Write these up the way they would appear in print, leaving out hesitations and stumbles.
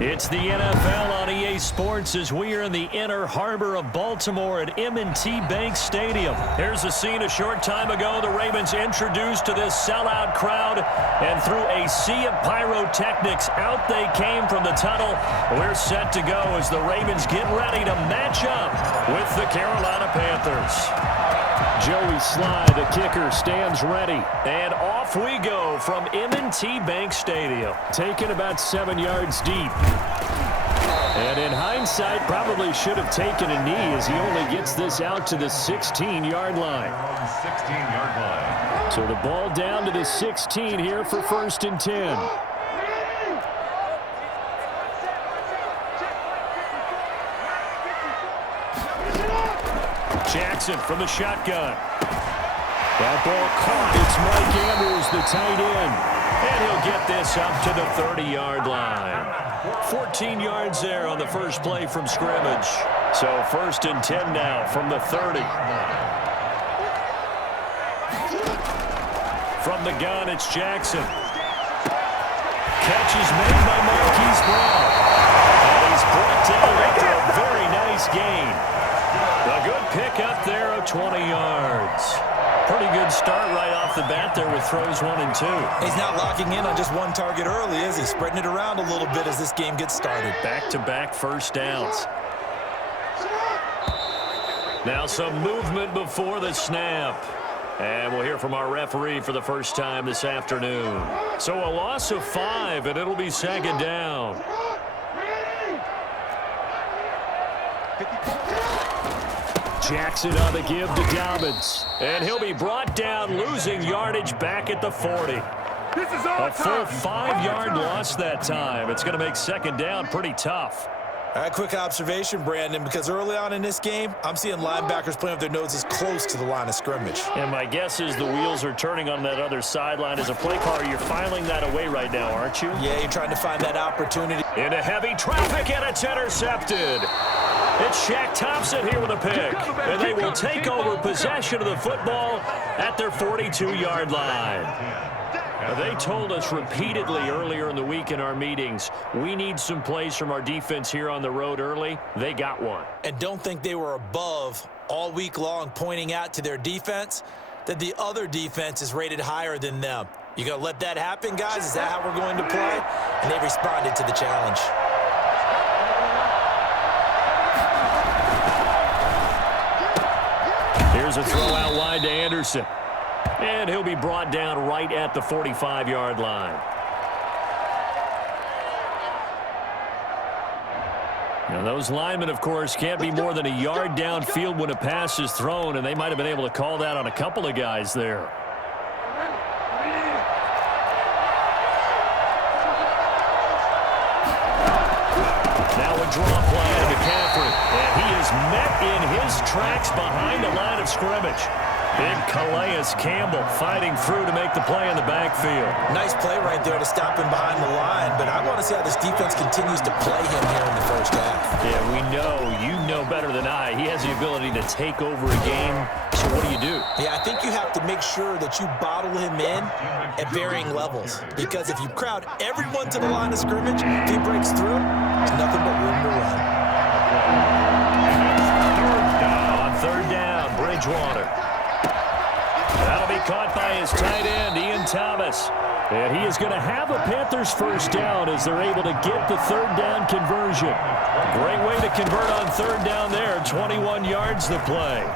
It's the NFL on EA Sports as we are in the inner harbor of Baltimore at M&T Bank Stadium. Here's a scene a short time ago. The Ravens introduced to this sellout crowd, and through a sea of pyrotechnics, out they came from the tunnel. We're set to go as the Ravens get ready to match up with the Carolina Panthers. Joey Sly, the kicker, stands ready. And off we go from M&T Bank Stadium. Taken about 7 yards deep. And in hindsight, probably should have taken a knee as he only gets this out to the 16-yard line. 16-yard line. So the ball down to the 16 here for 1st and 10. Jackson from the shotgun. That ball caught. It's Mike Andrews, the tight end. And he'll get this up to the 30-yard line. 14 yards there on the first play from scrimmage. So 1st and 10 now from the 30. From the gun, it's Jackson. Catch is made by Marquise Brown. And he's brought down after a very nice gain. A good pick up there of 20 yards. Pretty good start right off the bat there with throws 1 and 2. He's not locking in on just one target early, is he? Spreading it around a little bit as this game gets started. Back-to-back first downs. Now some movement before the snap. And we'll hear from our referee for the first time this afternoon. So a loss of 5, and it'll be 2nd down. Jackson on the give to Dobbins. And he'll be brought down, losing yardage back at the 40. A full 5-yard loss that time. It's going to make 2nd down pretty tough. All right, quick observation, Brandon, because early on in this game, I'm seeing linebackers playing with their noses close to the line of scrimmage. And my guess is the wheels are turning on that other sideline. As a play caller, you're filing that away right now, aren't you? Yeah, you're trying to find that opportunity. Into heavy traffic, and it's intercepted. It's Shaq Thompson here with a pick. And they will take over possession of the football at their 42-yard line. They told us repeatedly earlier in the week in our meetings, we need some plays from our defense here on the road early. They got one. And don't think they were above all week long pointing out to their defense that the other defense is rated higher than them. You going to let that happen, guys? Is that how we're going to play? And they responded to the challenge. Here's a throw out wide to Anderson. And he'll be brought down right at the 45-yard line. Now, those linemen, of course, can't be more than a yard downfield when a pass is thrown, and they might have been able to call that on a couple of guys there. Now a draw play to McCaffrey, and he is met in his tracks behind the line of scrimmage. Big Calais Campbell fighting through to make the play in the backfield. Nice play right there to stop him behind the line, but I want to see how this defense continues to play him here in the first half. Yeah, we know. You know better than I. He has the ability to take over a game. So what do? Yeah, I think you have to make sure that you bottle him in at varying levels, because if you crowd everyone to the line of scrimmage, if he breaks through, there's nothing but room to run. On 3rd down, Bridgewater. That'll be caught by his tight end, Ian Thomas. And he is going to have a Panthers first down as they're able to get the 3rd down conversion. Great way to convert on 3rd down there. 21 yards to play.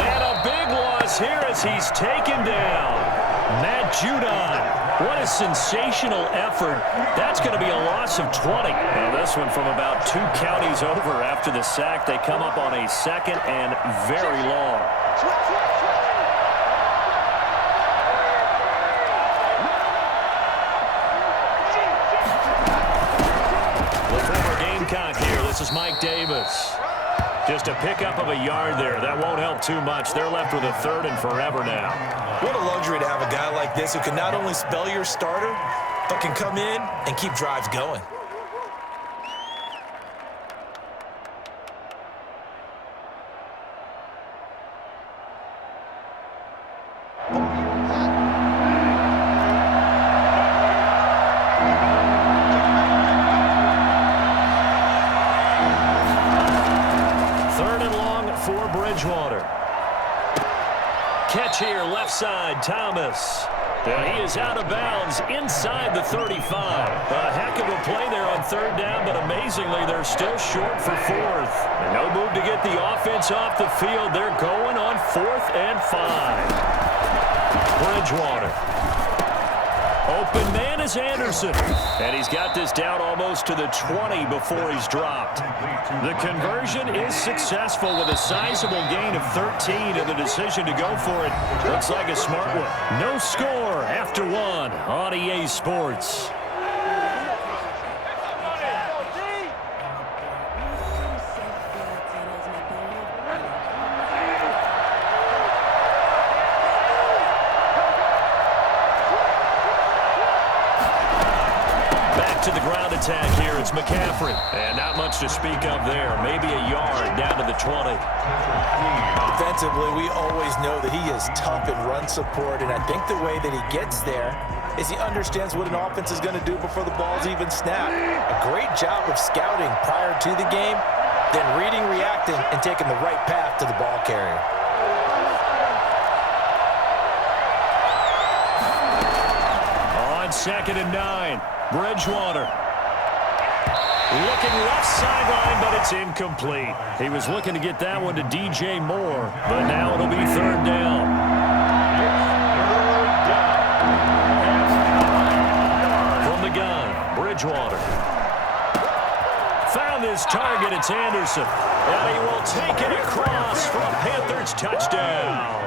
And a big loss here as he's taken down. Matt Judon. What a sensational effort. That's going to be a loss of 20. And this one from about 2 counties over after the sack. They come up on a 2nd and very long. Here, this is Mike Davis. Just a pickup of a yard there. That won't help too much. They're left with a 3rd and forever now. What a luxury to have a guy like this who can not only spell your starter, but can come in and keep drives going. for Bridgewater. Catch here, left side, Thomas. And he is out of bounds inside the 35. A heck of a play there on third down, but amazingly, they're still short for fourth. And no move to get the offense off the field. They're going on 4th and 5. Bridgewater. Open man is Anderson. And he's got this down almost to the 20 before he's dropped. The conversion is successful with a sizable gain of 13, and the decision to go for it looks like a smart one. No score after 1 on EA Sports. To the ground attack here, it's McCaffrey. And not much to speak of there. Maybe a yard down to the 20. Defensively, we always know that he is tough in run support, and I think the way that he gets there is he understands what an offense is going to do before the ball's even snapped. A great job of scouting prior to the game, then reading, reacting, and taking the right path to the ball carrier. On 2nd and 9. Bridgewater. Looking left sideline, but it's incomplete. He was looking to get that one to DJ Moore, but now it'll be 3rd down. From the gun, Bridgewater. Found his target, it's Anderson. And he will take it across for a Panthers touchdown.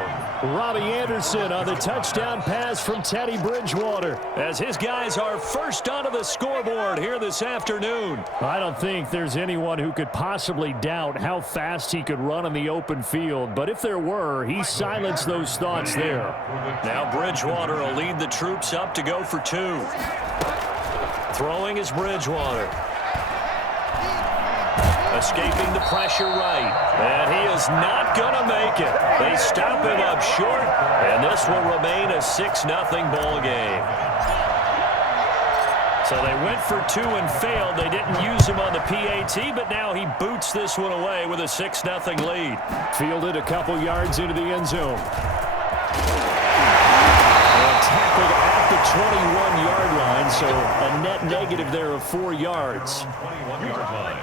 Robbie Anderson on the touchdown pass from Teddy Bridgewater, as his guys are first onto the scoreboard here this afternoon. I don't think there's anyone who could possibly doubt how fast he could run in the open field, but if there were, he silenced those thoughts there. Now Bridgewater will lead the troops up to go for 2. Throwing is Bridgewater. Escaping the pressure right. And he is not going to make it. They stop him up short, and this will remain a 6-0 ball game. So they went for 2 and failed. They didn't use him on the PAT, but now he boots this one away with a 6-0 lead. Fielded a couple yards into the end zone. And tackled at the 21-yard line, so a net negative there of 4 yards. 21-yard line.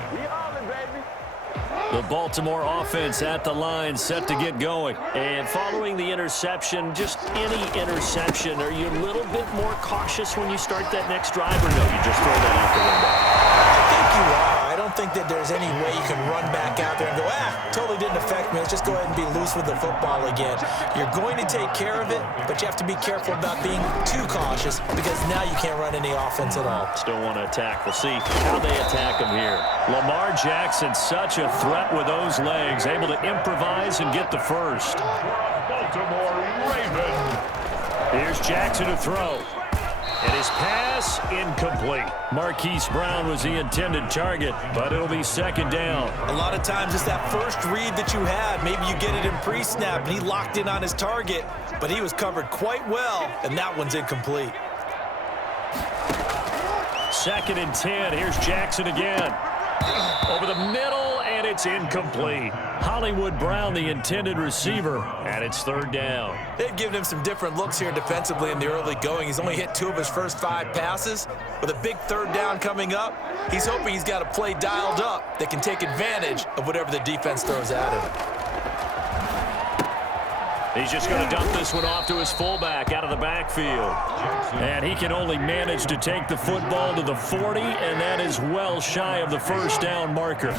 The Baltimore offense at the line, set to get going. And following the interception, just any interception, are you a little bit more cautious when you start that next drive, or no, you just throw that out the window? I think you are. I don't think that there's any way you can run back out there and go, totally didn't affect me. Let's just go ahead and be loose with the football again. You're going to take care of it, but you have to be careful about being too cautious, because now you can't run any offense at all. Still want to attack. We'll see how they attack him here. Lamar Jackson, such a threat with those legs, able to improvise and get the first. Baltimore Ravens. Here's Jackson to throw. And his pass, incomplete. Marquise Brown was the intended target, but it'll be 2nd down. A lot of times it's that first read that you had. Maybe you get it in pre-snap, and he locked in on his target, but he was covered quite well, and that one's incomplete. 2nd and 10. Here's Jackson again. Over the middle, and it's incomplete. Hollywood Brown, the intended receiver, and it's 3rd down. They've given him some different looks here defensively in the early going. He's only hit 2 of his first 5 passes. With a big 3rd down coming up, he's hoping he's got a play dialed up that can take advantage of whatever the defense throws at him. He's just going to dump this one off to his fullback out of the backfield. And he can only manage to take the football to the 40, and that is well shy of the 1st down marker.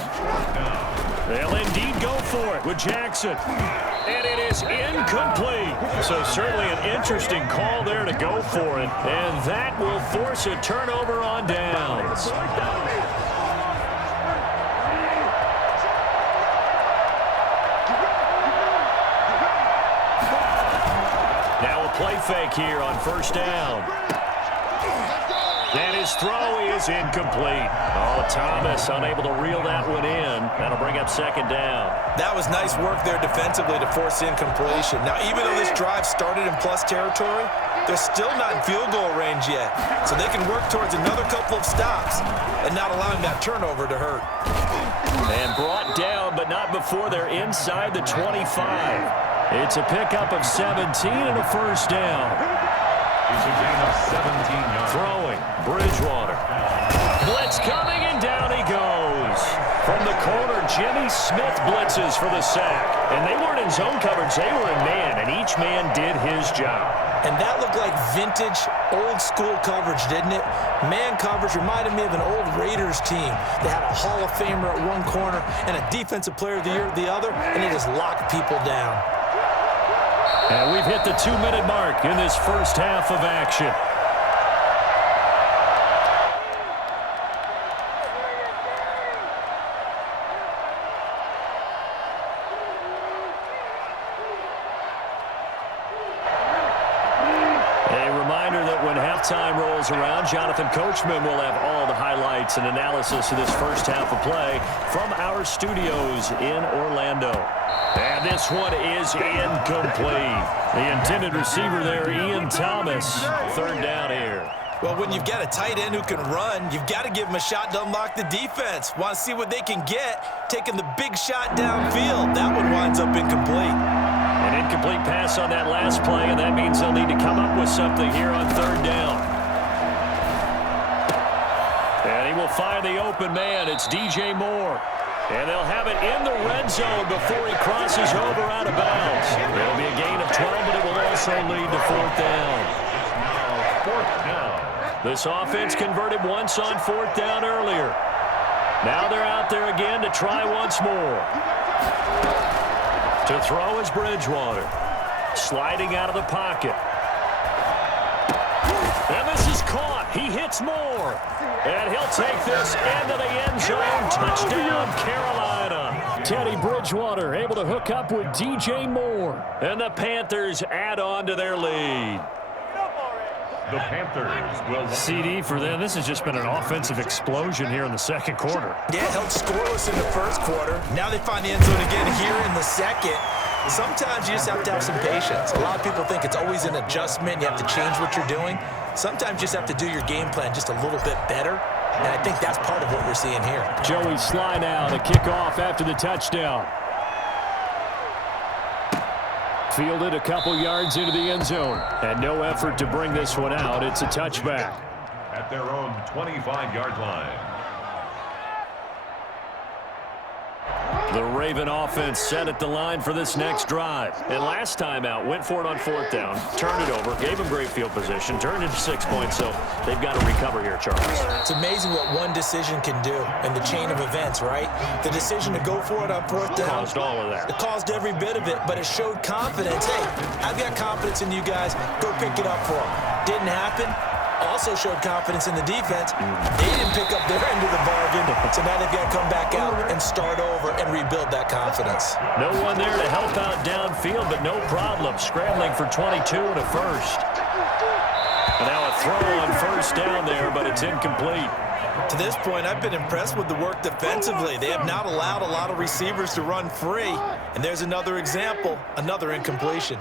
They'll indeed go for it with Jackson. And it is incomplete. So certainly an interesting call there to go for it. And that will force a turnover on downs. Play fake here on 1st down. And his throw is incomplete. Oh, Thomas unable to reel that one in. That'll bring up 2nd down. That was nice work there defensively to force incompletion. Now, even though this drive started in plus territory, they're still not in field goal range yet. So they can work towards another couple of stops and not allowing that turnover to hurt. And brought down, but not before they're inside the 25. It's a pickup of 17 and a first down. It's a gain of 17 yards. Throwing, Bridgewater. Blitz coming, and down he goes. From the corner, Jimmy Smith blitzes for the sack. And they weren't in zone coverage, they were in man, and each man did his job. And that looked like vintage, old-school coverage, didn't it? Man coverage reminded me of an old Raiders team. They had a Hall of Famer at one corner and a Defensive Player of the Year at the other, and they just locked people down. And we've hit the 2-minute mark in this first half of action. Time rolls around. Jonathan Coachman will have all the highlights and analysis of this first half of play from our studios in Orlando. And this one is incomplete. The intended receiver there, Ian Thomas. Third down here. Well, when you've got a tight end who can run, you've got to give him a shot to unlock the defense. Want to see what they can get, taking the big shot downfield. That one winds up incomplete. An incomplete pass on that last play, and that means they'll need to come up with something here on third down. And he will find the open man. It's DJ Moore. And they'll have it in the red zone before he crosses over out of bounds. It'll be a gain of 12, but it will also lead to fourth down. Fourth down. This offense converted once on fourth down earlier. Now they're out there again to try once more. To throw is Bridgewater. Sliding out of the pocket. And this is caught. He hits Moore. And he'll take this into the end zone. Touchdown, Carolina. Teddy Bridgewater able to hook up with DJ Moore. And the Panthers add on to their lead. The Panthers will... CD for them. This has just been an offensive explosion here in the second quarter. Yeah, held scoreless in the first quarter. Now they find the end zone again here in the second. Sometimes you just have to have some patience. A lot of people think it's always an adjustment. You have to change what you're doing. Sometimes you just have to do your game plan just a little bit better. And I think that's part of what we're seeing here. Joey Sly now to kick off after the touchdown. Fielded a couple yards into the end zone. And no effort to bring this one out. It's a touchback. At their own 25-yard line. The Raven offense set at the line for this next drive. And last time out, went for it on fourth down, turned it over, gave them great field position, turned into 6 points, so they've got to recover here, Charles. It's amazing what one decision can do in the chain of events, right? The decision to go for it on fourth down. Caused all of that. It caused every bit of it, but it showed confidence. Hey, I've got confidence in you guys. Go pick it up for them. Didn't happen. Also showed confidence in the defense. They didn't pick up their end of the bargain, so now they've got to come back out and start over and rebuild that confidence. No one there to help out downfield, but no problem. Scrambling for 22 and a first. And now a throw on first down there, but it's incomplete. To this point, I've been impressed with the work defensively. They have not allowed a lot of receivers to run free. And there's another example, another incompletion.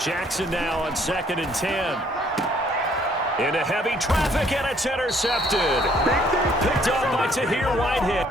Jackson now on 2nd and 10. Into heavy traffic, and it's intercepted. Picked up by Tahir Whitehead.